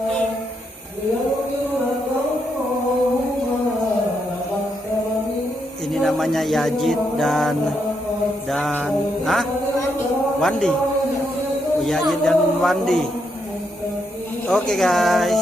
Ini namanya Yazid dan Wandi. Yazid dan Wandi. Oke guys.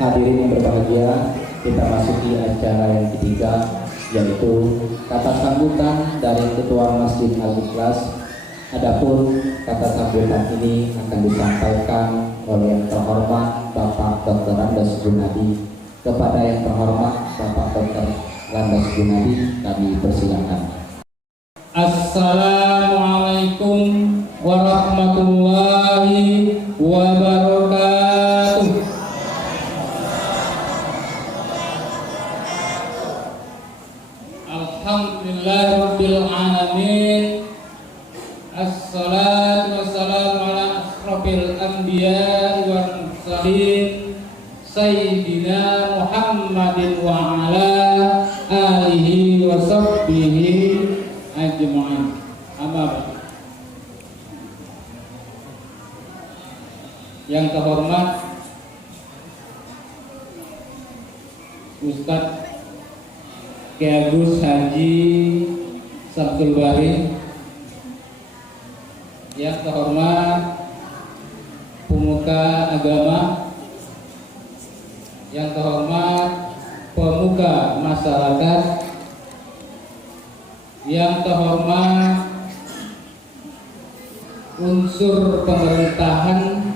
Hadirin yang berbahagia, kita masuki acara yang ketiga, yaitu kata sambutan dari Ketua Masjid Al-Ikhlas. Adapun kata sambutan ini akan disampaikan oleh yang terhormat Bapak Dr. Landas Gunadi. Kepada yang terhormat Bapak Dr. Landas Gunadi, kami persilakan. Assalamualaikum warahmatullahi wabarakatuh. Alhamdulillahirabbil alamin. Assalatu wassalamu ala asrofil anbiya wal mursalin Sayyidina Muhammadin wa ala alihi wa sahbihi ajma'in. Amma ba'du. Yang terhormat Ustadz Kiai Agus Haji Sabtul Bari, yang terhormat pemuka agama, yang terhormat pemuka masyarakat, yang terhormat unsur pemerintahan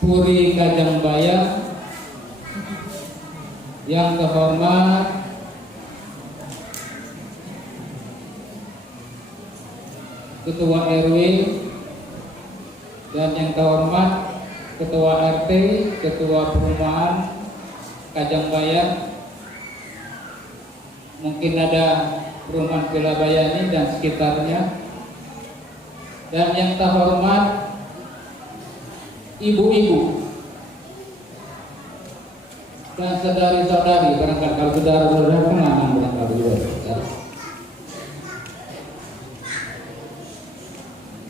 Puri Kajangbayang, yang terhormat Ketua RW, dan yang terhormat Ketua RT, Ketua Perumahan Kajangbayang, mungkin ada Perumahan Villa Bayani dan sekitarnya, dan yang terhormat ibu-ibu dan saudari-saudari, barangkali kalau saudara-saudara kenangan barangkali juga.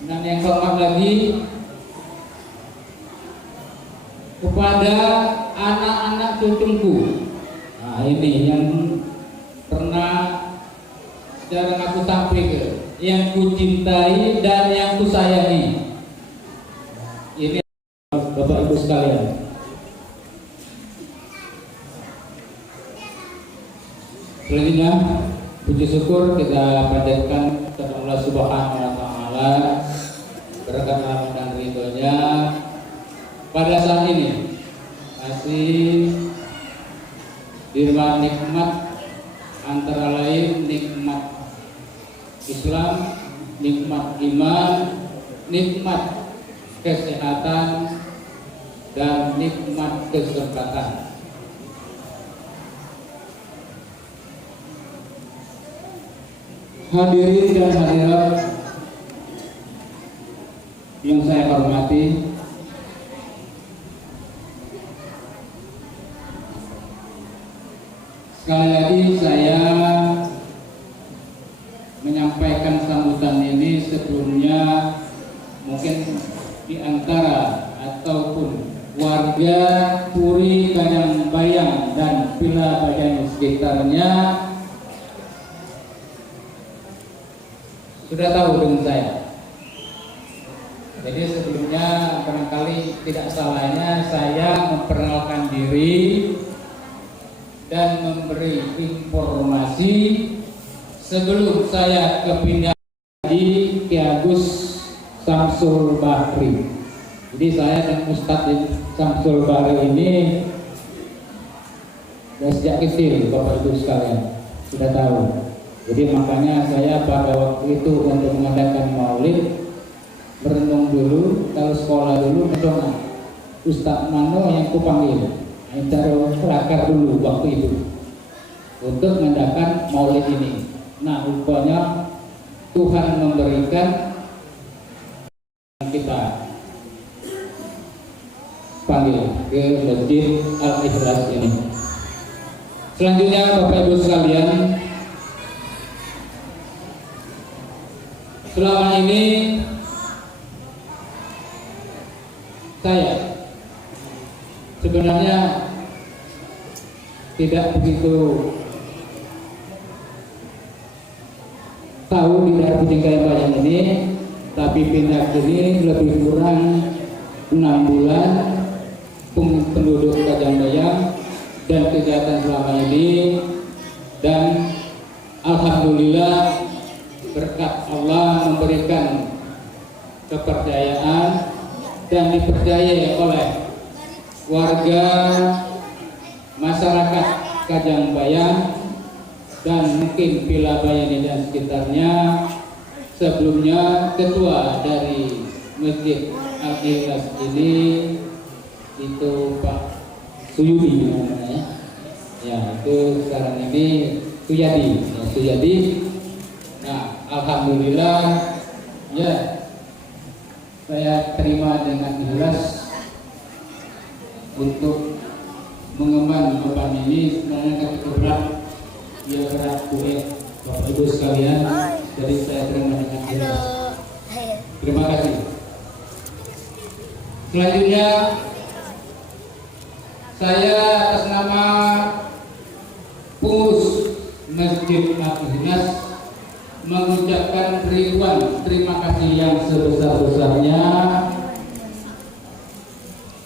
Dan yang terhormat lagi kepada anak-anak cucuku. Nah, ini yang jarang aku tampil, yang kucintai dan yang kusayangi. Ini Bapak Ibu sekalian. Selanjutnya, puji syukur kita panjatkan kepada Allah Subhanahu wa Ta'ala berkat rahmat dan ridhonya pada saat ini masih dirima nikmat, antara lain nikmat Islam, nikmat iman, nikmat kesehatan, dan nikmat kesempatan. Hadirin dan hadirat yang saya hormati, sekali lagi saya menyampaikan sambutan ini sebelumnya. Mungkin di antara ataupun warga Puri Kajang Bayang dan Villa Bayang sekitarnya sudah tahu dengan saya. Jadi sebelumnya barangkali tidak salahnya saya memperkenalkan diri dan memberi informasi sebelum saya kepindah di Ki Agus Samsul Bahri. Jadi saya dan Ustadz Samsul Bahri ini dari sejak kecil, Bapak Ibu sekalian sudah tahu. Jadi makanya saya pada waktu itu untuk mengadakan maulid merenung dulu, kalau sekolah dulu mendoa Ustadz Mano yang kupanggil, taruh kelakar dulu waktu itu untuk mengadakan maulid ini. Nah, rupanya Tuhan memberikan kita panggil ke Masjid Al-Ikhlas ini. Selanjutnya Bapak Ibu sekalian, selama ini saya sebenarnya tidak begitu tahu di daerah Pucing Kajang Bayang ini, tapi pindah ke sini lebih kurang 6 bulan penduduk Kajang Bayang dan kegiatan selama ini, dan alhamdulillah berkat Allah memberikan kepercayaan dan dipercayai oleh warga masyarakat Kajang Bayang dan mungkin Villa Bayani dan sekitarnya. Sebelumnya ketua dari Masjid Al-Ikhlas ini itu Pak Suyudi namanya. Ya, itu sekarang ini Suyadi. Nah, alhamdulillah ya saya terima dengan ikhlas untuk mengemban beban ini. Sebenarnya ketika berat, ya berat kue Bapak Ibu sekalian, jadi saya terima dengan ikhlas. Terima kasih. Selanjutnya saya atas nama pengurus Masjid Al-Ikhlas mengucapkan ribuan terima kasih yang sebesar-besarnya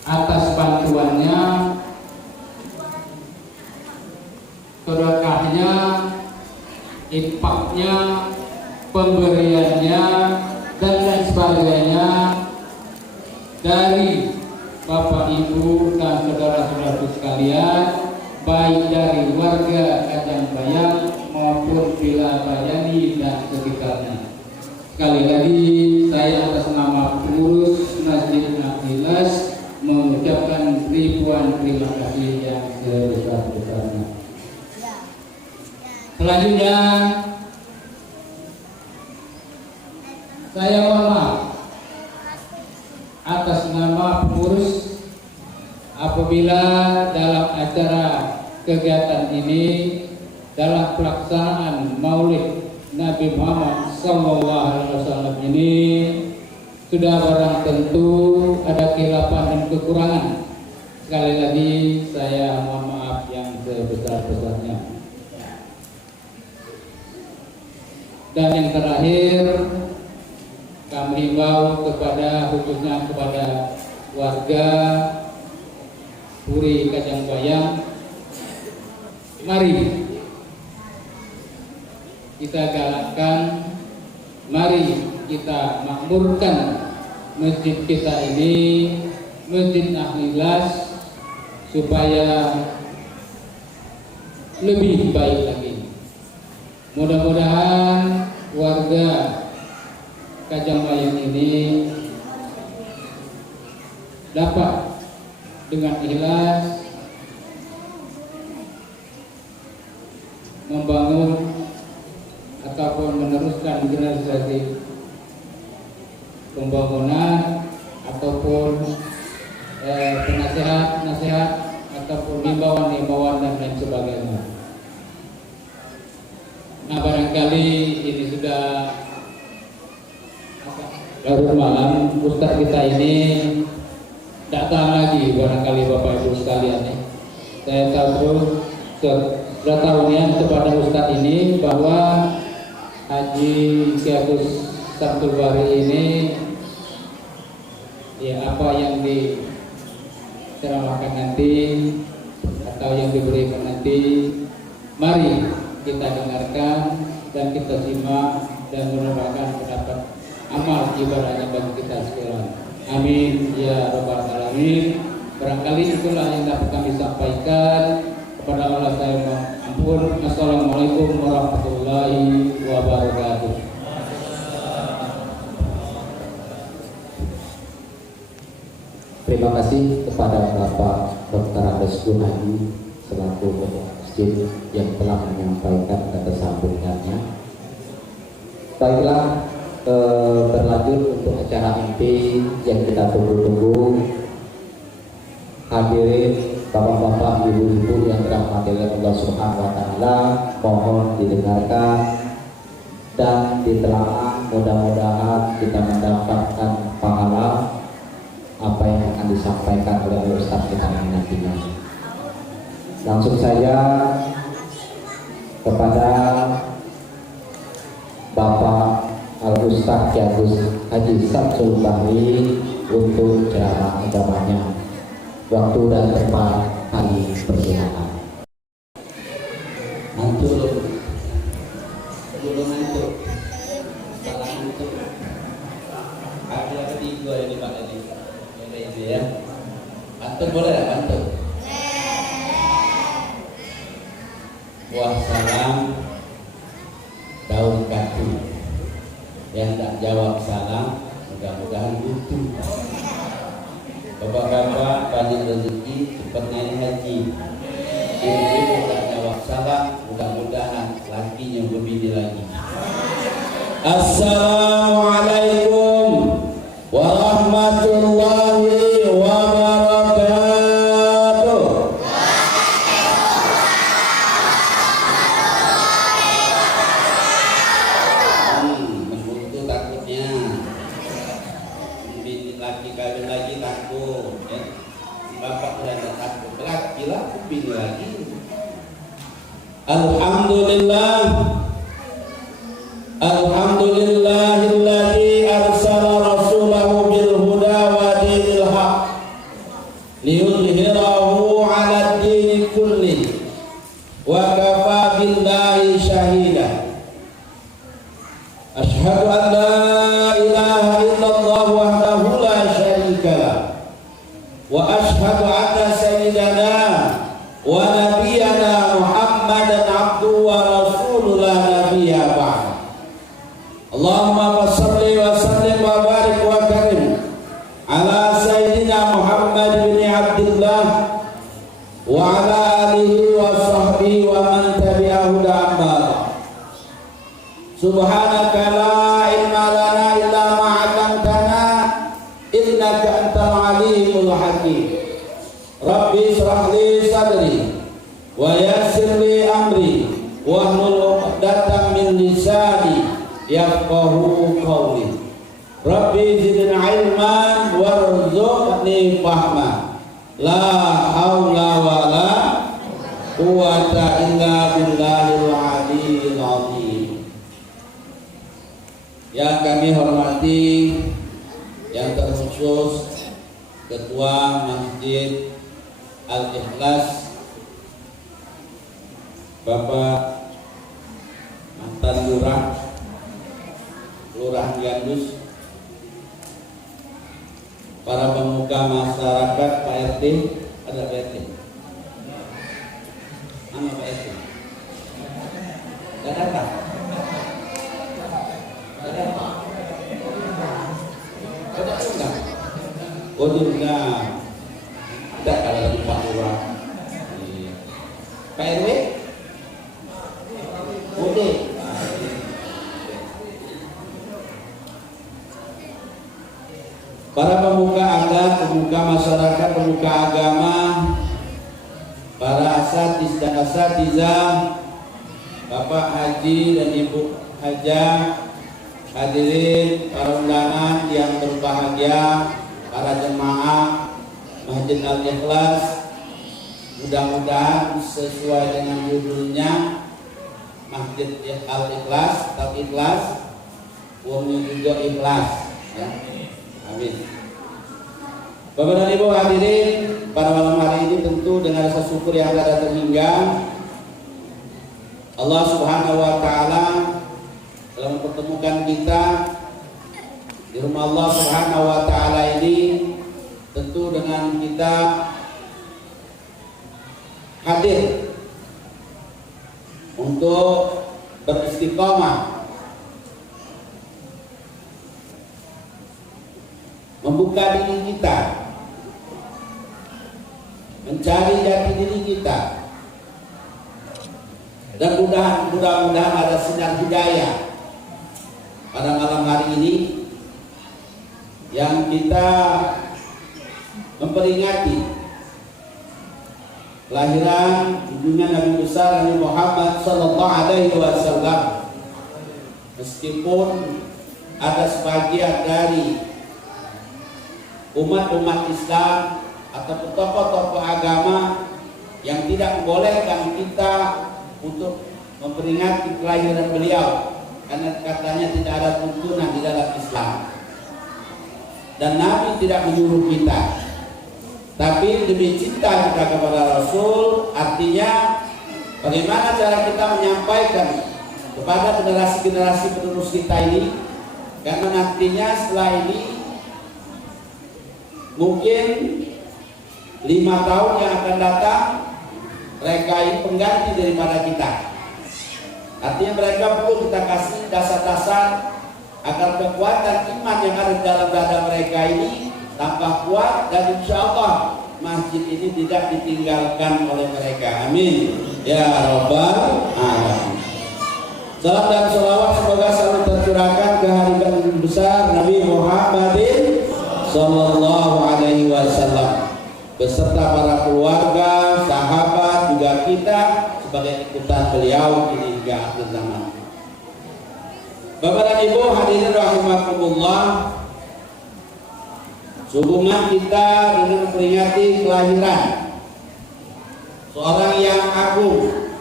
atas bantuannya, sedekahnya, infaknya, pemberiannya, dan lain sebagainya dari Bapak Ibu dan saudara-saudara sekalian, baik dari warga Kajang Bayang maupun Villa Bayani dan sekitarnya. Sekali lagi saya atas nama pengurus Masjid Al-Ikhlas mengucapkan ribuan terima kasih yang sebesar-besarnya. Selanjutnya saya mohon maaf atas nama pengurus apabila dalam acara kegiatan ini, dalam pelaksanaan Maulid Nabi Muhammad SAW ini sudah barang tentu ada khilafah dan kekurangan. Sekali lagi saya mohon maaf yang sebesar-besarnya. Dan yang terakhir, kami himbau khususnya kepada warga Puri Kajangbayang, mari kita galakkan, mari kita makmurkan masjid kita ini, Masjid Al-Ikhlas, supaya lebih baik lagi. Mudah-mudahan warga Kajangbayang ini dapat dengan ikhlas membangun ataupun meneruskan generasi pembangunan ataupun penasihat ataupun himbauan dan lain sebagainya. Nah, barangkali ini sudah larut malam, Ustadz kita ini datang lagi, barangkali Bapak Ibu sekalian ya. Saya tahu sudah tahunya kepada Ustadz ini bahwa Haji Kiagus Sabtul Bari ini ya apa yang diceramahkan nanti atau yang diberikan nanti, mari kita dengarkan dan kita simak dan mudah-mudahan mendapat amal ibadahnya bagi kita sekalian. Amin ya rabbal alamin. Barangkali itulah yang dapat kami sampaikan. Kepada Allah saya mohon ampun. Assalamualaikum warahmatullahi wabarakatuh. Terima kasih kepada Bapak Dr. Andes Gunadi selaku Ketua Masjid yang telah menyampaikan kata sambutannya. Baiklah, berlanjut untuk acara inti yang kita tunggu-tunggu. Hadirin bapak-bapak, ibu-ibu yang dirahmati oleh Allah Subhanahu wa taala, mohon didengarkan dan ditelaah. Mudah-mudahan kita mendapatkan pahala apa yang akan disampaikan oleh Ustaz kita nantinya. Langsung saja kepada Bapak Al-Ustaz Kiagus Haji Sabtul Bari untuk ceramah agamanya. Waktu dan tempat kami persilakan. Antum belum antum, salah antum. Ada ketiga ini Pak tadi, ada itu ya. Antum boleh ya antum? Buah salam, daun kaki. Yang tak jawab salam, mudah-mudahan butuh. Bapak-bapak banyak rezeki, cepat naik haji. Ibu-ibu tak jawab salam, mudah-mudahan lakinya berbini lagi. Assalamualaikum warahmatullahi wabarakatuh. Membutuh takutnya. Bini laki kawin lagi takut ya. Bapak sudah tak takut, laki lah bini lagi. Alhamdulillah, alhamdulillahilladzi arsala rasulahu bil huda wa dinil haq liyudhhirahu 'ala ad-din kulli wa kafa billahi shahida. Asyhadu an la ilaha illallah wahdahu la syarika lah wa asyhadu anna sayyidana wa nabiyyana Muhammadan abduhu wa rasuluhu la nabiyya ba'd. Allahumma shalli wa sallim wa barik wa karim ala sayyidina Muhammad bin Abdullah wa ala alihi wa sahbihi wa man tabi'ahu amma. Subhanaka la ilma lana illa ma 'allamtana innaka antal alimul hakim. Rabbi shrah li sadri wa yassir li amri wahlul 'uqdatam min lisani yafqahu qawli. Rabbi zidni ilman warzuqni fahma. La haula wa la quwwata illa billahil aliyyil azim. kami hormati yang terkhusus Ketua Masjid Al-Ikhlas Bapak mantan Lurah Gandus, para pemuka masyarakat, Pak RT, ada Pak RT, nama Pak RT, ada apa? Ada apa? Ada enggak? Oh enggak, tidak kalau ada Pak Lurah, Pak RW, Udah. Para pemuka adat, pemuka masyarakat, pemuka agama, para asatiz dan asatizah, Bapak Haji dan Ibu Hajah, hadirin para undangan yang berbahagia, para jemaah Masjid Al-Ikhlas, mudah-mudahan sesuai dengan judulnya Masjid Al-Ikhlas atau ikhlas, uangnya juga ikhlas, ya. Amin. Bapak dan Ibu hadirin, pada malam hari ini tentu dengan rasa syukur yang tak terhingga, Allah Subhanahu wa taala telah mempertemukan kita di rumah Allah Subhanahu wa taala ini, tentu dengan kita hadir untuk beristiqomah membuka diri kita, mencari jati diri kita, dan mudah-mudahan ada sinar hidayah pada malam hari ini yang kita memperingati kelahiran junjungan Nabi besar Nabi Muhammad sallallahu alaihi wasallam. Meskipun ada sebagian dari umat-umat Islam atau tokoh-tokoh agama yang tidak membolehkan kita untuk memperingati kelahiran beliau karena katanya tidak ada tuntunan di dalam Islam dan Nabi tidak menyuruh kita, tapi demi cinta kita kepada Rasul, artinya bagaimana cara kita menyampaikan kepada generasi-generasi penerus kita ini, karena nantinya setelah ini mungkin 5 tahun yang akan datang mereka ini pengganti daripada kita. Artinya mereka perlu kita kasih dasar-dasar agar kekuatan iman yang ada di dalam dada mereka ini tambah kuat, dan insya Allah masjid ini tidak ditinggalkan oleh mereka. Amin ya rabbal alamin. Salam dan salawat semoga selalu tercurahkan ke hari besar Nabi Muhammadin sallallahu alaihi wasallam beserta para keluarga, sahabat, juga kita sebagai ikutan beliau ini hingga akhir zaman. Bapak dan Ibu hadirin rahimakumullah, hubungan kita dengan memperingati kelahiran seorang yang agung,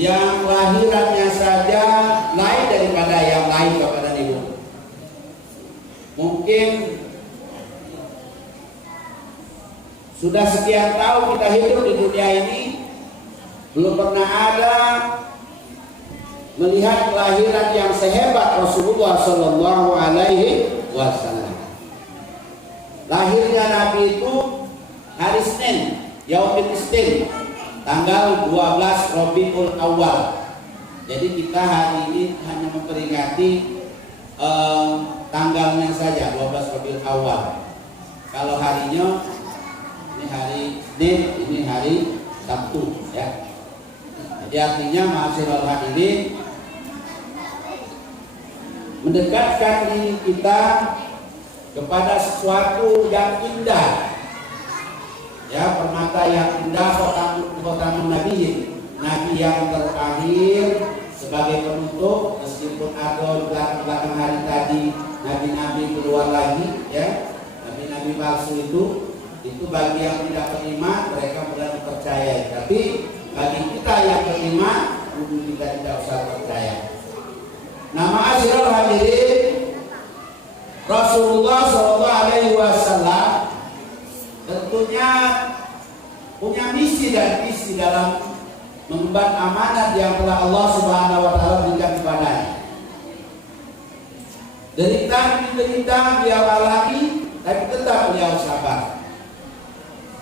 yang kelahirannya saja lain daripada yang lain. Bapak dan Ibu, mungkin sudah sekian tahun kita hidup di dunia ini, belum pernah ada melihat kelahiran yang sehebat Rasulullah Sallallahu Alaihi Wasallam. Lahirnya Nabi itu hari Senin, Yaumul Isnin, tanggal 12 Rabiul Awal. Jadi kita hari ini hanya memperingati tanggalnya saja, 12 Rabiul Awal. Kalau harinya ini hari Senin, ini hari Sabtu, ya. Jadi artinya ma'asyiral hadirin, mendekatkan diri kita kepada sesuatu yang indah, ya, permata yang indah, khotamun nabi, nabi yang terakhir sebagai penutup. Meskipun ada belakang hari tadi nabi-nabi keluar lagi, ya, nabi-nabi palsu itu bagi yang tidak beriman mereka mulai percaya, tapi bagi kita yang beriman kita tidak usah percaya. Nama asyrul hadirin, Rasulullah SAW tentunya punya misi dan visi dalam mengemban amanat yang telah Allah Subhanahu wa taala berikan kepadanya. Derita beliau alami, tapi tetap beliau sabar.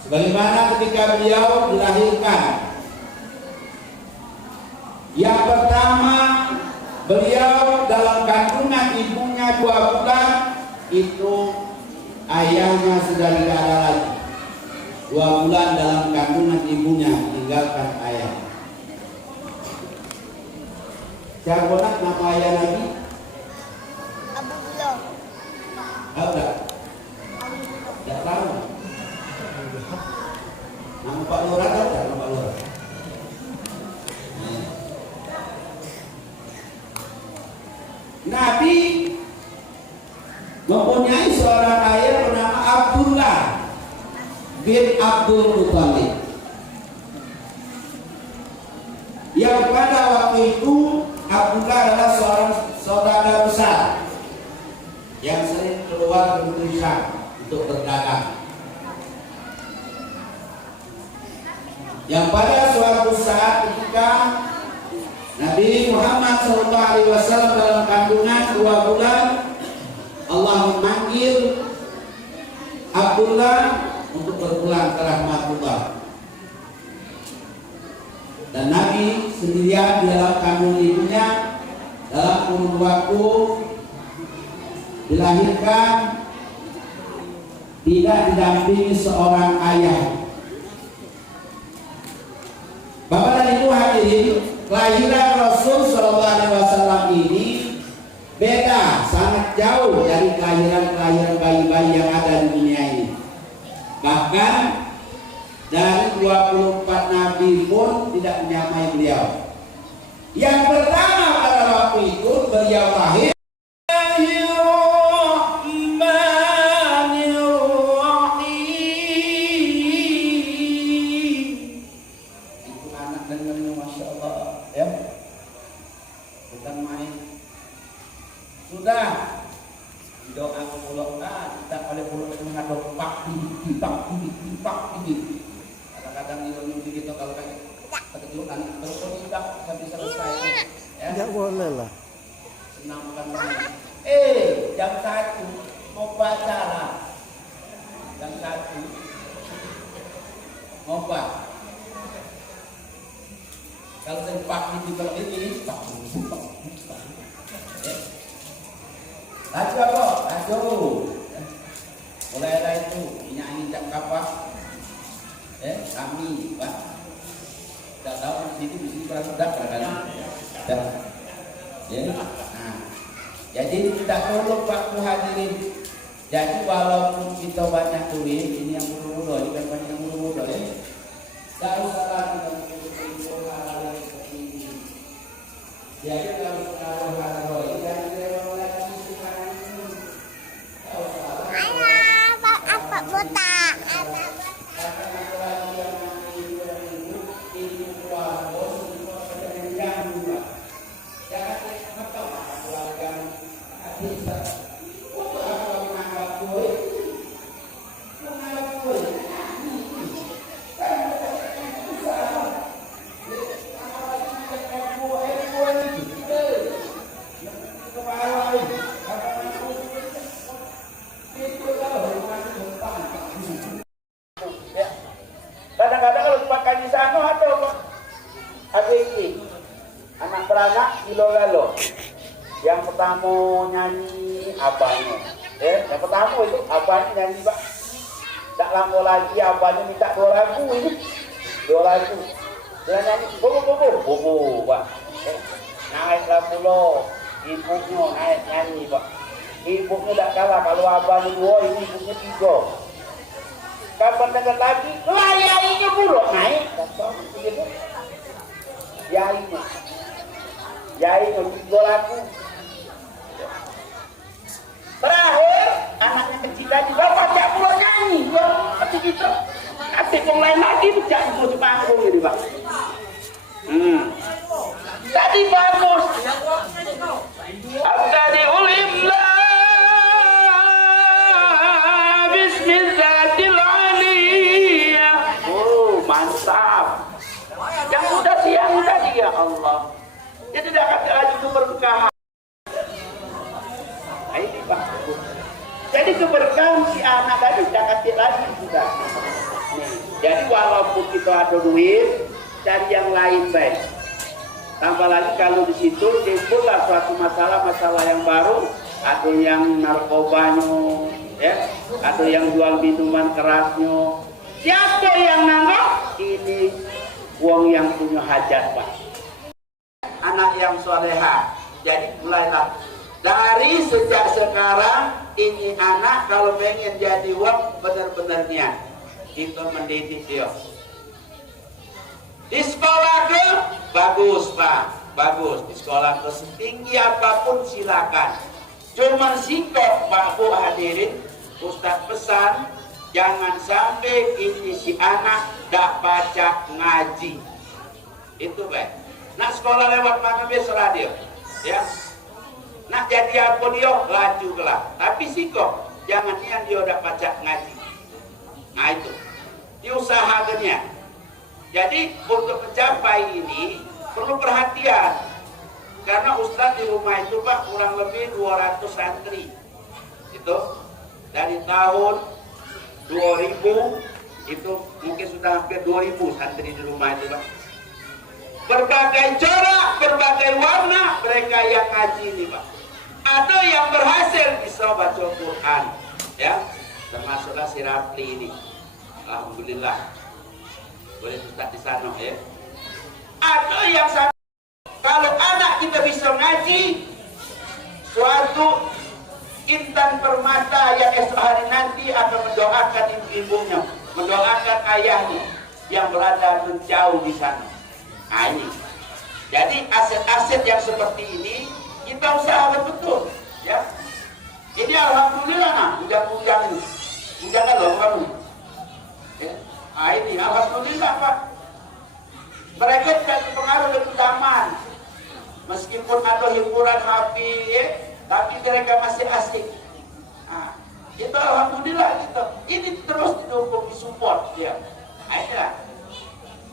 Sebagaimana ketika beliau dilahirkan, yang pertama beliau dalam kandungan ibunya 2 bulan itu ayahnya sudah tidak ada lagi. 2 bulan dalam kandungan ibunya meninggalkan ayah. Siapa nama ayah Nabi? Abu Bullah. Tahu tak? Tak tahu. Nama Pak Lurah tahu tak? Nama Pak Lurah. Nabi mempunyai seorang ayah bernama Abdullah bin Abdul Muthalib, yang pada waktu itu Abdullah adalah seorang saudara besar yang sering keluar ke negeri Syam untuk berdagang. Yang pada suatu saat ketika Nabi Muhammad SAW dalam kandungan 2 bulan, Allah memanggil Abdullah untuk berpulang ke rahmatullah. Dan Nabi sendirian di dalam kandungan ibunya dalam kurun waktu dilahirkan, tidak didampingi seorang ayah. Bapak dan Ibu hadirin, kelahiran Rasul SAW ini beda, sangat jauh dari kelahiran bayi-bayi yang ada di dunia ini. Bahkan dari 24 nabi pun tidak menyamai beliau. Yang pertama pada waktu itu beliau lahir. Itu anak dengannya Masya Allah ya, bukan main. Sudah doa mulut kita oleh mulut mengadop pak ini. Kadang-kadang ilmu kita kalau kayak keturunan terus tidak sampai selesai ya. Tidak boleh lah. Senamkan main. Jam 1 mau baca lah. Jam 1 mau baca. Kalau sempat di ini tak. Laju apa? Laju. Mulai dari itu nyanyi jam kapas. Kami, Pak. Tidak tahu di sini kalau sudah kadang-kadang. Nah, jadi tidak perlu Pak hadirin. Jadi walaupun kita banyak tulis, ini yang muda-muda, ini kan banyak yang muda-muda ya. Tidak usah lagi untuk hal-hal yang seperti ini. Jadi kalau hal-hal ini yang Apa botak? Kadang-kadang kalau makan di sana ada ini anak beranak gilo-galo. Yang pertama nyanyi abahnya, yang pertama itu abahnya nyanyi Pak. Tak lama lagi abahnya minta 2 lagu ini, 2 lagu. Dia nyanyi bobo Pak. Naik ke pulau, ibunya naik nyanyi Pak. Ibunya tak kalah, kalau abahnya 2, ini ibunya 3. Kapan dengar lagi, yainya buruk naik. Yainya 3 lagu. Terakhir, anaknya kecil lagi, bapak tak pulang nyanyi. Seperti gitu. Asik yang lain lagi, tidak di panggung ini Pak. Tadi bagus. Abdadi ulimlah ya Allah. Dia tidak kata lagi keberkahan. Nah, ini Pak. Jadi keberkahan si anak tadi tidak kata lagi sudah. Nih, jadi walaupun kita ada duit, cari yang lain baik. Tambah lagi kalau di situ timbullah suatu masalah yang baru, ada yang narkobanya, ya, ada yang jual minuman kerasnya. Siapa yang nanggap? Ini wong yang punya hajat, Pak. Anak yang soleha. Jadi mulailah dari sejak sekarang ini anak kalau pengen jadi wong benar-benarnya kita mendidik dia. Di sekolah ke bagus Pak, bagus. Di sekolah ke setinggi apapun silakan. Cuman sikap Pak Bu hadirin, Ustaz pesan jangan sampai ini si anak dak baca ngaji. Itu baik. Nak sekolah lewat mana besar dia, ya. Nak jadi apa dia laju kelah. Tapi sikap jangan yang dia dak baca ngaji. Nah itu diusahakannya. Jadi untuk mencapai ini perlu perhatian karena Ustadz di rumah itu Pak kurang lebih 200 santri itu dari tahun 2000 itu mungkin sudah hampir 2000 santri di rumah itu Pak. Berbagai corak, berbagai warna mereka yang ngaji ini Pak. Ada yang berhasil bisa baca Quran ya, termasuklah si Rapli ini. Alhamdulillah. Boleh Ustaz di sana ya. Ada yang sama. Kalau anak kita bisa ngaji, suatu intan permata yang esok hari nanti akan mendoakan ibunya, mendoakan ayahnya yang berada menjauh di sana. Nah ini. Jadi aset-aset yang seperti ini kita usahakan betul, ya. Ini alhamdulillah nah, ujang-ujang loh kamu. Ya. Nah ini alhamdulillah Pak. Mereka tidak terpengaruh dengan zaman. Meskipun ada hiburan HP, tapi mereka masih asik. Nah, itu alhamdulillah gitu. Ini terus didukung, disupport ya. Nah inilah.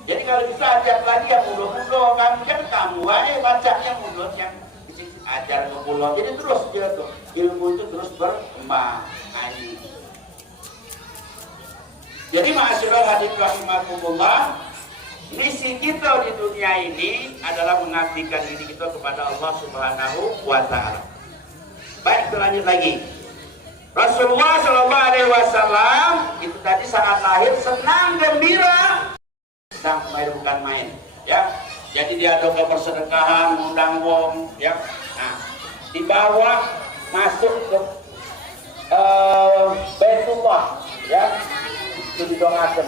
Jadi kalau bisa ajak lagi yang muda-muda, kamu kan kamu bacanya muda yang ajar ke pulau. Jadi terus dia tuh ilmu itu terus berkembang. Nah ini. Jadi ma'asyiral hadirin rahimakumullah, misi kita di dunia ini adalah mengabdikan diri kita kepada Allah Subhanahu wa taala. Baik, kita lanjut lagi. Rasulullah SAW itu tadi saat lahir senang gembira, sedang main bukan main, ya. Jadi dia ada persedekahan, undang wong, ya. Nah, dibawa masuk ke Baitullah, ya. Itu didoakan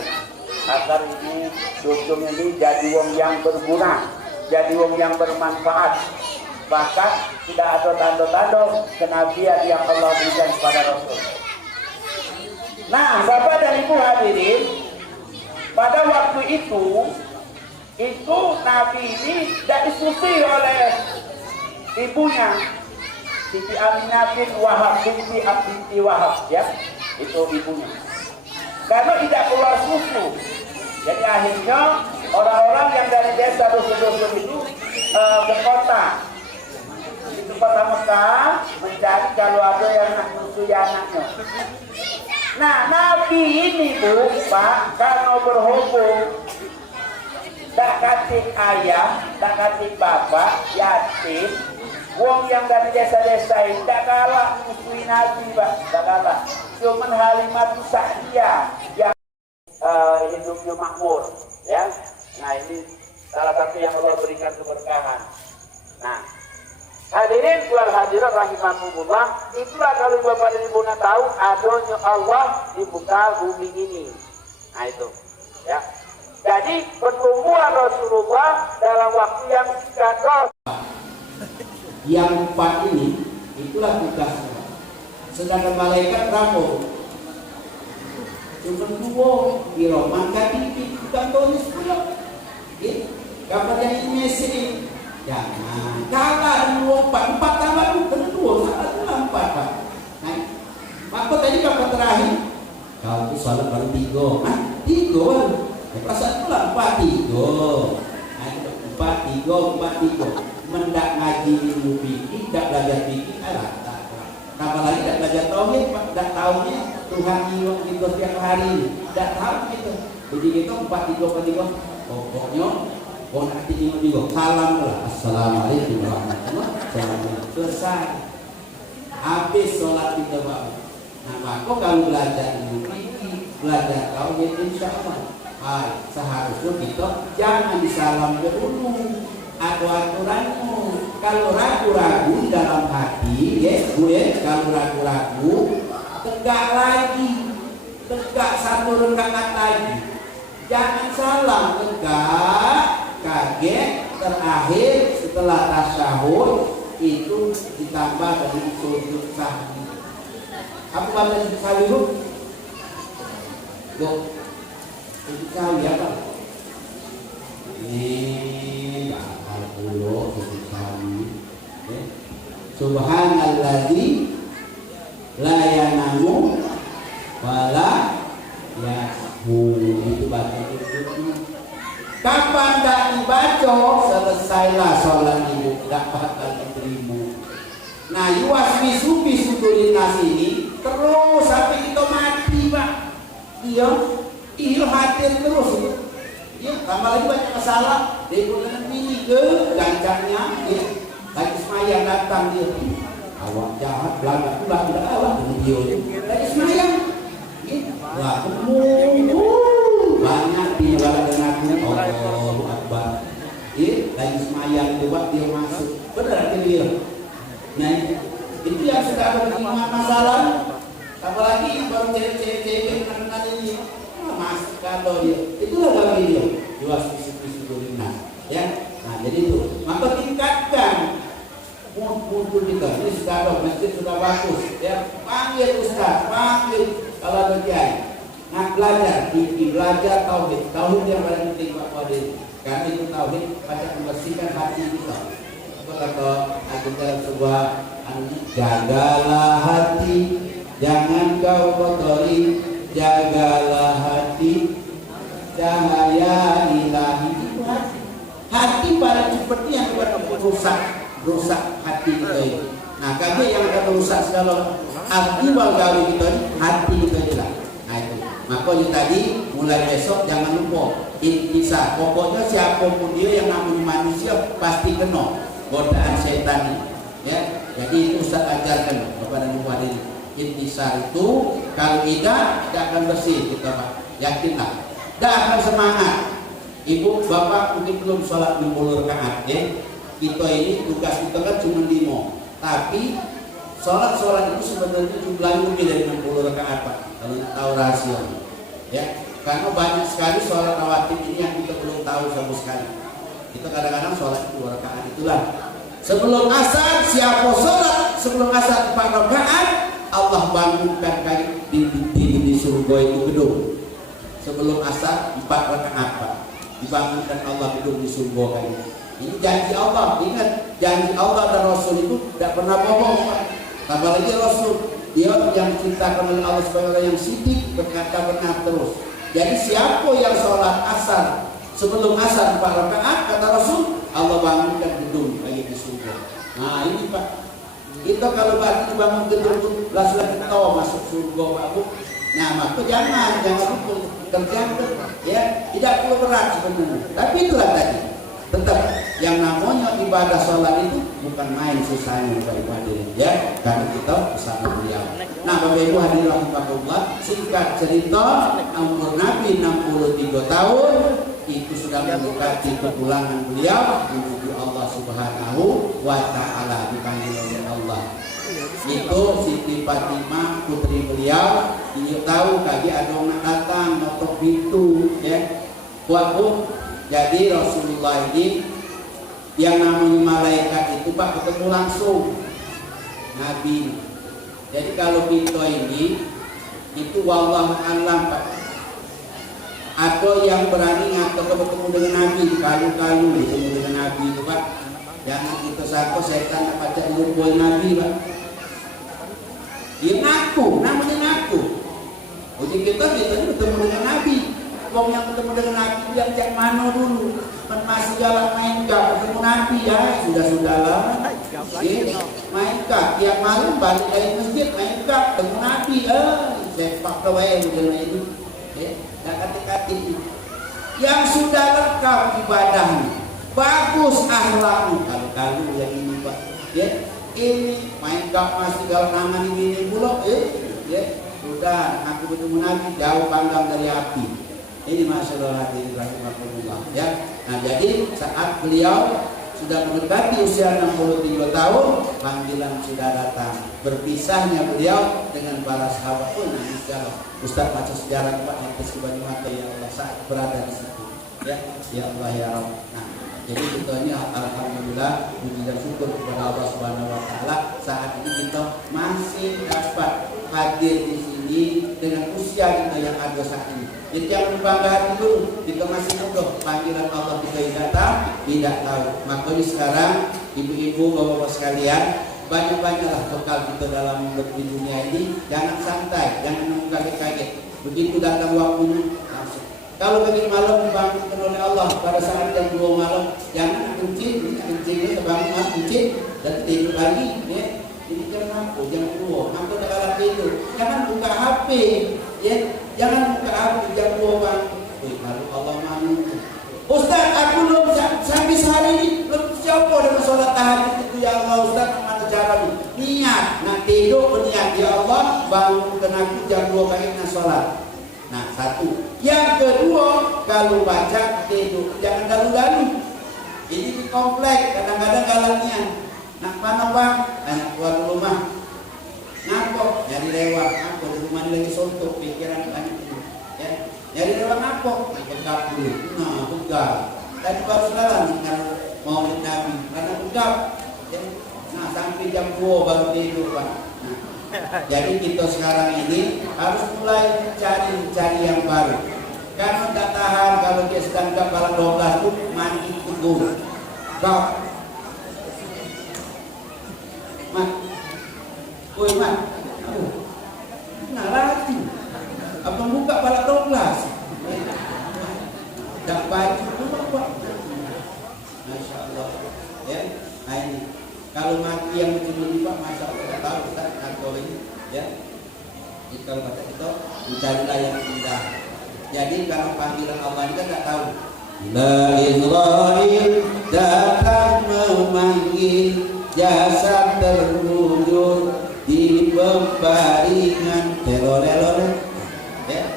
agar ini dukun ini jadi wong yang berguna, jadi wong yang bermanfaat. Bahkan tidak ada tanda-tanda kenabian yang Allah berikan kepada Rasul. Nah, Bapak dan Ibu hadirin, pada waktu itu Nabi ini tidak disusui oleh ibunya Siti Aminah bin Wahab binti Abdi Wahab, ya, itu ibunya. Karena tidak keluar susu, jadi akhirnya orang-orang yang dari desa dusun-dusun itu ke kota, di kota Mekah mencari kalau ada yang nak susui anaknya. Nah, Nabi ini Bu, Pak, kalau berhubung tak kasih ayah, tak kasih bapak, yatim, wong yang dari desa-desa ini tak kalah susui Nabi, Pak, tak kalah. Cuman Halimatu Sa'diyah yang hidupnya makmur, ya. Nah ini salah satu yang Allah berikan keberkahan. Nah, hadirin wal hadirat rahimakumullah, itulah kalau Bapak dan Ibu tahu adanya Allah di muka bumi ini. Nah itu, ya. Jadi pertumbuhan Rasulullah dalam waktu yang singkat. Yang empat ini itulah tugasnya. Sedangkan malaikat berapa? Cuma dua kilo, maka bukan bonus pula. Kapan yang ini mesej? Jangan kalah dua empat tambah dua salah dua empat Pak. Nah, maka tadi Bapak terakhir kalau itu salat baru tiga, tiga. Perasaan pula empat tiga. Nah, empat 4-3 mendak ngaji ilmu fikih, tidak belajar fikih, apalagi tidak belajar tauhid, tidak tahunya Tuhan itu setiap hari, tidak tahu gitu. Jadi kita 4-3 pokoknya nanti juga salam lah, assalamualaikum warahmatullahi wabarakatuh, selesai. Habis sholat kita bawa. Nah, maka kalau belajar ilmu fikih, belajar tauhid, insya Allah seharusnya kita jangan disalam dulu. Ada aturanmu. Kalau ragu-ragu dalam hati, kalau ragu-ragu, tegak lagi, tegak 1 rakaat lagi. Jangan salam, tegak, kaget, terakhir setelah tasyahud itu ditambah dari sujud sahwi. Apa bahasa sujud sahwi itu? Sujud sahwi apa? Ini dulu sujud sahwi. Subhanalladzi la yanamu wala yashu, itu baca itu. Kapan tak dibaca, selesailah sholat ibu, tak bakal diterima. Nah, yuwaswisu fi sudurin nas ini terus sampai kita mati, Pak. Iya hadir terus. Iya, tambah lagi banyak masalah. Dia dengan bini ke gancangnya, lagi semayang datang dia. Awak jahat, belakang pula tidak awak dengan dia. Lagi semayang, lah ketemu banyak di luar dengan Allahu Akbar. Lagi semayang itu buat dia masuk. Benar dia. Nah, itu yang sudah berlima masalah. Apalagi yang baru cewek-cewek kenal ini, masuk kalau dia. Itulah bagi dia. Jual susu-susu ya. Nah, jadi itu. Maka tingkatkan muncul kita. Ini sudah ada masjid sudah bagus. Ya, panggil ustaz, panggil kalau ada kiai. Nah, belajar, belajar tauhid yang paling penting Pak Fadil. Karena itu tauhid pada membersihkan hati kita. Apa kata dalam sebuah jagalah hati, jangan kau kotori, jagalah hati, cahaya ilahi. Hati paling seperti yang rusak hati kita ini. Nah, kami yang akan rusak segala akibat gawe kita, hati kita juga. Nah, itu. Makanya tadi mulai besok jangan lupa intisar. Pokoknya siapapun dia yang namanya manusia pasti kena godaan setan. Ya, jadi itu Ustaz ajarkan kepada murid. Intisar itu kalau tidak akan bersih kita Pak. Yakinlah. Tidak akan semangat. Ibu bapak mungkin belum sholat 60 rakaat ya. Kita ini tugas kita kan cuma 5. Tapi sholat itu sebenarnya jumlahnya lebih dari 60 rakaat Pak. Kalau tahu rahasia. Ya, karena banyak sekali sholat rawatib ini yang kita belum tahu sama sekali. Kita kadang-kadang sholat 2 rakaat itulah. Sebelum asar siapa sholat sebelum asar 4 rakaat Allah bangunkan kami di surga itu gedung. Sebelum asar 4 rakaat Pak. Dibangunkan Allah gedung di surga kami. Ini janji Allah. Ingat janji Allah dan Rasul itu tidak pernah bohong Pak. Tambah lagi Rasul, dia yang diciptakan oleh Allah sebagai orang yang sidik, berkata benar terus. Jadi siapa yang sholat asar sebelum asar 4 rakaat kata Rasul, Allah bangunkan gedung bagi di surga. Nah ini Pak, kita kalau bagi dibangun gedung itu langsung kita masuk surga Pak Bu. Nah maka jangan lupa kerjakan ya, tidak perlu berat sebenarnya. Tapi itulah tadi. Tetap yang namanya ibadah sholat itu bukan main susahnya ibadah ya, karena kita bersama beliau. Nah Bapak Ibu hadirin rahmatullah, singkat cerita umur Nabi 63 tahun itu sudah mendekati kepulangan beliau menuju Allah Subhanahu wa Ta'ala, dipanggil oleh Allah. Itu Siti Fatimah putri beliau, dia tahu tadi ada orang datang notok pintu ya. Waktu jadi Rasulullah ini yang namanya malaikat itu Pak ketemu langsung Nabi. Jadi kalau kita ini itu wallahu a'lam Pak. Atau yang berani ngatur ketemu dengan Nabi, kalu-kalu ketemu dengan Nabi itu Pak. Jangan kita sangka setan baca ilmu Nabi Pak. Dia ngaku, namanya ngaku. Jadi kita ketemu dengan Nabi. Wong yang ketemu dengan Nabi yang cek mano dulu. Kan masih jalan main gak ketemu Nabi ya, sudahlah. Main gak tiap malam balik dari masjid main gak ketemu Nabi. Sepak terbaik udah itu. Dah kata-kata yang sudah lengkap ibadahnya, bagus akhlaknya. Kalau yang ini Pak, ini main gak masih galau nangan ini bulog, sudah aku bertemu Nabi jauh panggang dari api. Ini masalah hadirin rahimahullah ya. Nah jadi saat beliau sudah mendekati usia 63 tahun, panggilan sudah datang. Berpisahnya beliau dengan para sahabat pun nanti sejarah. Ustaz baca sejarah Pak yang kesibani mata ya Allah saat berada di situ. Ya Allah ya Rabb. Nah, jadi contohnya alhamdulillah puji dan syukur kepada Allah Subhanahu wa taala saat ini kita masih dapat hadir di sini dengan usia kita yang ada saat ini. Jadi jangan bangga hati dulu, kita masih muda, panggilan Allah kita tidak tahu. Makanya sekarang ibu-ibu, bapak-bapak sekalian, banyak-banyaklah bekal kita dalam hidup di dunia ini. Jangan santai, jangan kaget-kaget. Begitu datang waktunya langsung. Kalau begitu malam dibangunkan oleh Allah pada saat jam 2 malam, jangan kencing bangun kencing dan tidur lagi. Ini jangan aku, jangan keluar. Aku dah kalah tidur. Jangan buka HP, jangan buka HP jam 2 bang. Kalau Allah mahu. Ustaz, aku belum sampai sehari ini belum siapa dengan sholat tahajud itu ya Allah. Ustaz, mana caranya? Niat, nak tidur berniat ya Allah, bangunkan aku jam 2 kali nak sholat. Nah, satu. Yang kedua, kalau baca tidur jangan dalu-dalu. Ini di komplek kadang-kadang galaknya. Nak mana bang? Nak keluar rumah. Ngapok? Nyari lewat. Ngapok di rumah ini lagi suntuk pikiran banyak ini. Ya, nyari lewat ngapok. Pegap dulu. Nah, pegap. Tadi baru jalan kalau mau Nabi. Karena pegap. Nah, sampai jam 2 baru tidur Pak. Nah, jadi kita sekarang ini harus mulai cari yang baru. Karena tak tahan kalau dia sedang gak balang 12 itu mandi tegur. Kau Mat, woi Mat, nah lagi, apa buka balak 12? Tak baik itu apa? Masya Allah, ya. Nah ini, kalau mati yang mencuri Pak, Masya Allah, tak tahu Ustaz atau ini, ya. Jadi kalau kata kita, mencarilah yang indah. Jadi kalau panggilan Allah ini kan tak tahu. La Israel datang memanggil. Jasad terwujud di pembaringan telor-telor. Ya.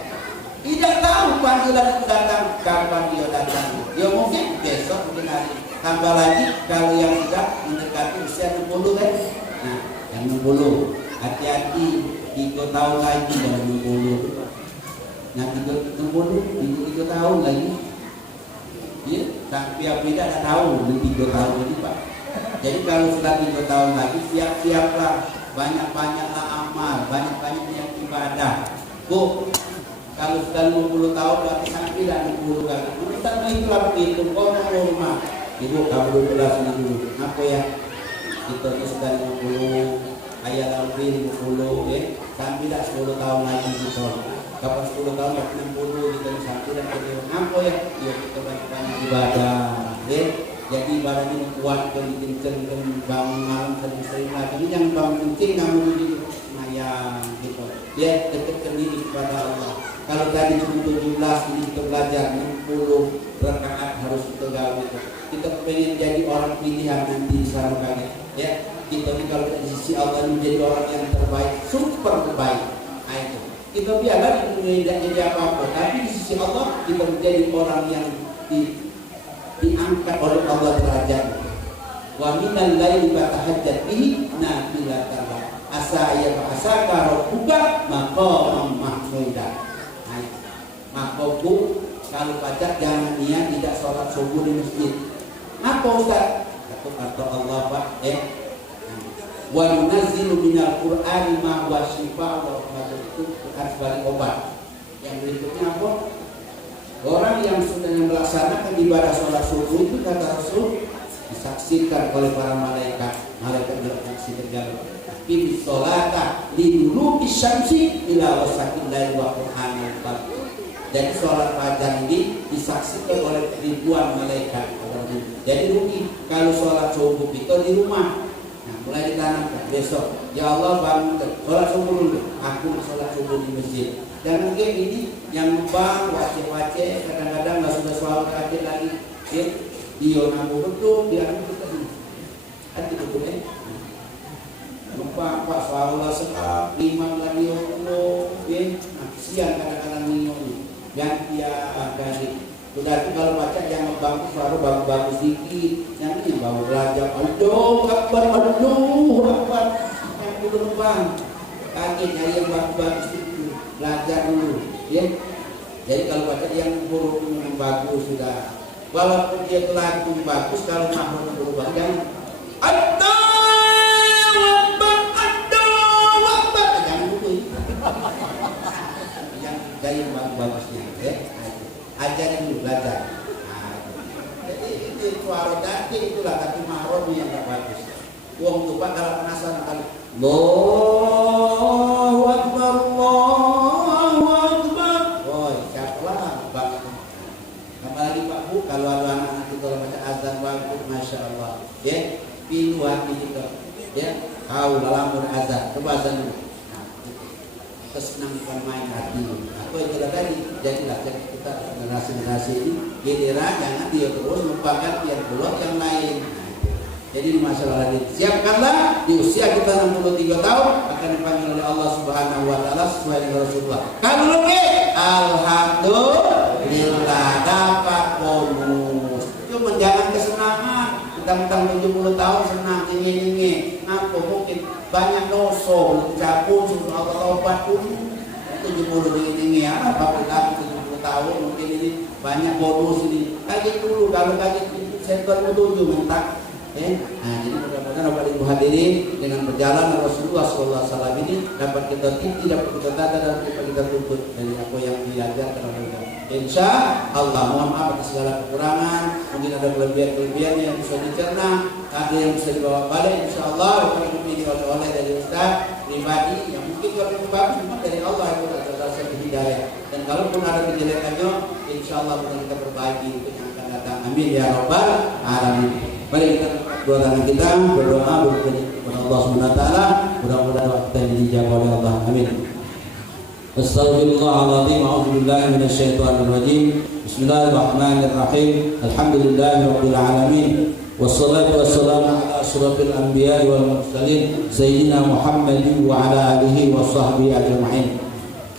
Tidak tahu panggilan itu datang kapan dia datang. Dia mungkin besok, mungkin hari. Tambah lagi kalau yang sudah mendekati usia 60 kan. Nah, yang 60 hati-hati 3 tahun lagi dan 60. Nah, 3 tahun lagi. Ya, sampai beda tak tahu 3 tahun lagi Pak. Jadi kalau sudah 3 tahun lagi siap-siaplah, banyak-banyaklah amal, banyak-banyak yang ibadah. Bu, kalau sudah 50 tahun berarti sampai dah 60 kali. Ustaz itulah begitu, kau mau rumah. Ibu kamu 12 dulu. Apa ya? Kita itu sudah 50, ayah lebih 50, ya. Sampai dah 10 tahun lagi gitu. Kapan 10 tahun berarti 60 kita sampai dah kedua. Apa ya? Ya kita banyak-banyak ibadah, ya. Jadi ibadah ini kuatkan, kenceng, bangun malam sering-sering lagi. Ini yang bangun kencing, kamu begitu semayang gitu. Dia dekatkan diri kepada Allah. Kalau tadi cuma 17, ini kita belajar 60 rakaat harus kita gaul gitu. Kita pengen jadi orang pilihan nanti di sana kali. Ya, kita ini kalau di sisi Allah menjadi orang yang terbaik, super terbaik. Nah itu. Kita biarlah di dunia tidak jadi apa-apa, tapi di sisi Allah kita menjadi orang yang diangkat oleh Allah derajat. Wa minal laili fatahajjat bihi nafilatan lak asa ya asaka rabbuka maqamam mahmuda. Maka Bu, kalau baca jangan niat tidak sholat subuh di masjid. Apa Ustaz? Kata Allah Pak, wa nunazzilu minal qur'ani ma huwa shifaa wa rahmatun, itu sebagai obat. Yang berikutnya apa? Orang yang sudah melaksanakan ibadah sholat subuh itu kata Rasul disaksikan oleh para malaikat bersaksi berjalan. Tapi sholata liduluki syamsi ila wasaqil lail wa qur'anil fajr. Jadi sholat fajar ini disaksikan oleh ribuan malaikat. Jadi rugi kalau sholat subuh itu di rumah. Nah, mulai ditanamkan besok. Ya Allah bangun sholat subuh dulu. Aku sholat subuh di masjid. Dan mungkin ini yang bang wajib-wajib kadang-kadang nggak sudah sholat kaget lagi. Dia ngaku betul, dia ngaku betul. Hati betul ya. Lupa Pak sholat sekali imam lagi Allah. Nah, kesian kadang-kadang minum. Yang dia dari berarti kalau baca jangan bagus baru bagus dikit, yang ini baru belajar aduh akbar yang dulu bang kaget nyari yang bagus itu belajar dulu ya. Jadi kalau baca yang huruf yang bagus sudah walaupun dia telah bagus kalau mahmud berubah jangan jangan dulu yang bagusnya ya. Ajarin dulu belajar. Jadi itu suara tadi itulah kata mahrum yang tak bagus. Wong tuh Pak kalau penasaran kali. Allahu Akbar, Allahu Akbar. Oh, siapalah Pak. Apalagi Pak Bu kalau ada anak-anak itu kalau baca azan bagus, masya Allah. Ya, pilu hati juga. Ya, kau dalam azan, coba azan dulu. Kesenangan main hati. Apa yang kita tadi jadilah kita generasi ini giliran jangan dia terus melupakan yang belum yang lain. Jadi masalah ini siapkanlah di usia kita 63 tahun akan dipanggil oleh Allah Subhanahu Wa Taala sesuai dengan Rasulullah. Kalau lebih, alhamdulillah dapat bonus. Cuma jangan kesenangan. Tentang 70 tahun senang ini ngapa mungkin banyak dosa cabut suruh Allah taubat dulu 70 ini apa kita 70 tahun mungkin ini banyak bonus ini kaget dulu kalau kaget itu sektor 7 mentak nah jadi mudah-mudahan Bapak Ibu hadirin dengan berjalan Rasulullah SAW ini dapat kita titi, dapat kita tata dan dapat kita tuntut dari apa yang diajarkan oleh kita. Insya Allah mohon maaf atas segala kekurangan, mungkin ada kelebihan-kelebihan yang bisa dicerna, ada yang bisa dibawa balik. Insya Allah Bapak Ibu ini oleh dari Ustaz pribadi yang mungkin kalau itu bagus memang dari Allah yang kita terasa hidayah. Dan kalaupun ada kejelekannya, Insya Allah bukan kita berbagi untuk yang akan datang. Amin ya Rabbal Alamin. Mari kita dua tangan kita berdoa kepada Allah Subhanahu Wa Taala, mudah-mudahan waktu ini dijawab oleh Allah. Amin. Astagfirullahaladzim. A'udzubillahi minasyaitonirrajim. Bismillahirrahmanirrahim. Alhamdulillahirabbil alamin. Wassalatu wassalamu ala asyrafil anbiya'i wal mursalin sayyidina Muhammadin wa ala alihi wa sahbihi ajma'in.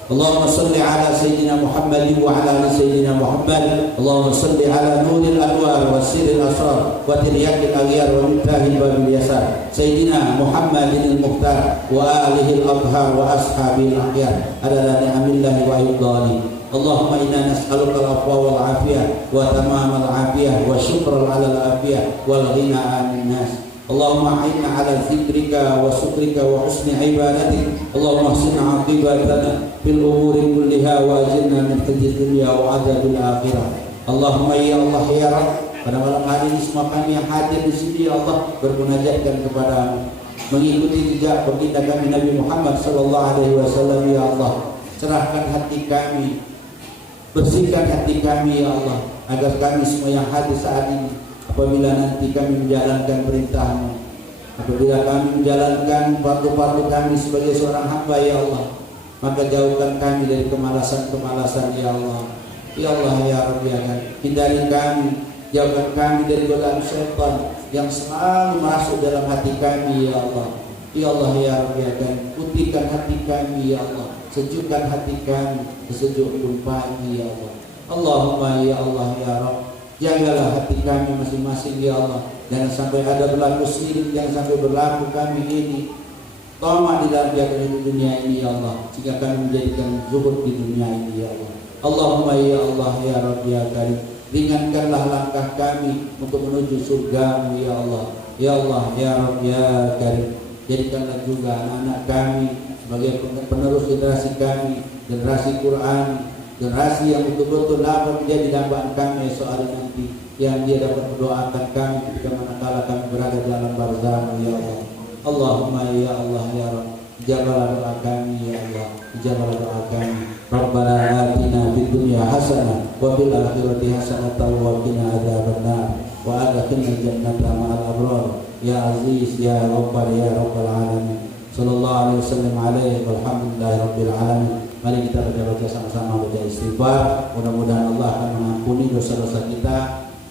Allahumma salli ala sayyidina Muhammadin wa ala ali sayyidina Muhammad. Allahumma salli ala nuril anwar wa sirril asrar wa tiryakil aghyar wa miftahil babil yasar sayyidina Muhammadin al-mukhtar wa alihi al-abhar wa ashabil akhyar adala ni'amillahi wa iddali. Allahumma inna nas'aluka al-afwa wal afiyah wa tamamal afiyah wa syukral ala al-afiyah wal ghina 'anil nas. Allahumma a'inna ala dzikrika wa syukrika wa husni ibadatik. Allahumma ahsin 'aqibatana fil umuri kulliha wa ajirna min khizyid dunya wa adzabil akhirah. Allahumma ya Allah ya Rabb, pada malam hari ini semua kami yang hadir di sini ya Allah bermunajatkan kepadamu, mengikuti jejak baginda kami Nabi Muhammad sallallahu alaihi wasallam ya Allah. Cerahkan hati kami, bersihkan hati kami ya Allah, agar kami semua yang hadir saat ini apabila nanti kami menjalankan perintah-Mu, apabila kami menjalankan fardu-fardu kami sebagai seorang hamba ya Allah, maka jauhkan kami dari kemalasan-kemalasan ya Allah. Ya Allah ya Rabbi ya kan, hindari kami, jauhkan kami dari godaan syaitan yang selalu masuk dalam hati kami ya Allah. Ya Allah ya Rabbi ya kan, putihkan hati kami ya Allah, sejukkan hati kami sesejuk pagi ya Allah. Allahumma ya Allah ya Rabb, jagalah hati kami masing-masing ya Allah. Jangan sampai ada berlaku sirik, jangan sampai berlaku kami ini tamak di dalam dunia ini ya Allah, jika kami menjadikan zuhud di dunia ini ya Allah. Allahumma ya Allah ya Rabbi ya Karim, ringankanlah langkah kami untuk menuju surga-Mu ya Allah. Ya Allah ya Rabbi ya Karim, jadikanlah juga anak-anak kami sebagai penerus generasi kami, generasi Quran, generasi yang betul-betul dapat menjadi dambaan kami soal nanti, yang dia dapat mendoakan kami ketika manakala kami berada dalam barzah ya Allah. Allahumma ya Allah ya Rabb, ijabahlah doa kami ya Allah, ijabahlah doa kami. Rabbana atina fid dunya hasanah wa fil akhirati hasanah wa qina adzabannar wa adkhilna jannata ma'al abrar ya aziz ya rabbal alamin. Sallallahu alaihi wasallam alaihi walhamdulillahi rabbil alamin. Mari kita baca sama-sama, baca istighfar. Mudah-mudahan Allah akan mengampuni dosa-dosa kita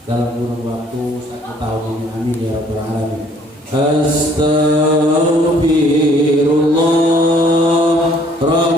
dalam kurun waktu 1 tahun ini. Amin ya rabbal alamin. Astaghfirullah.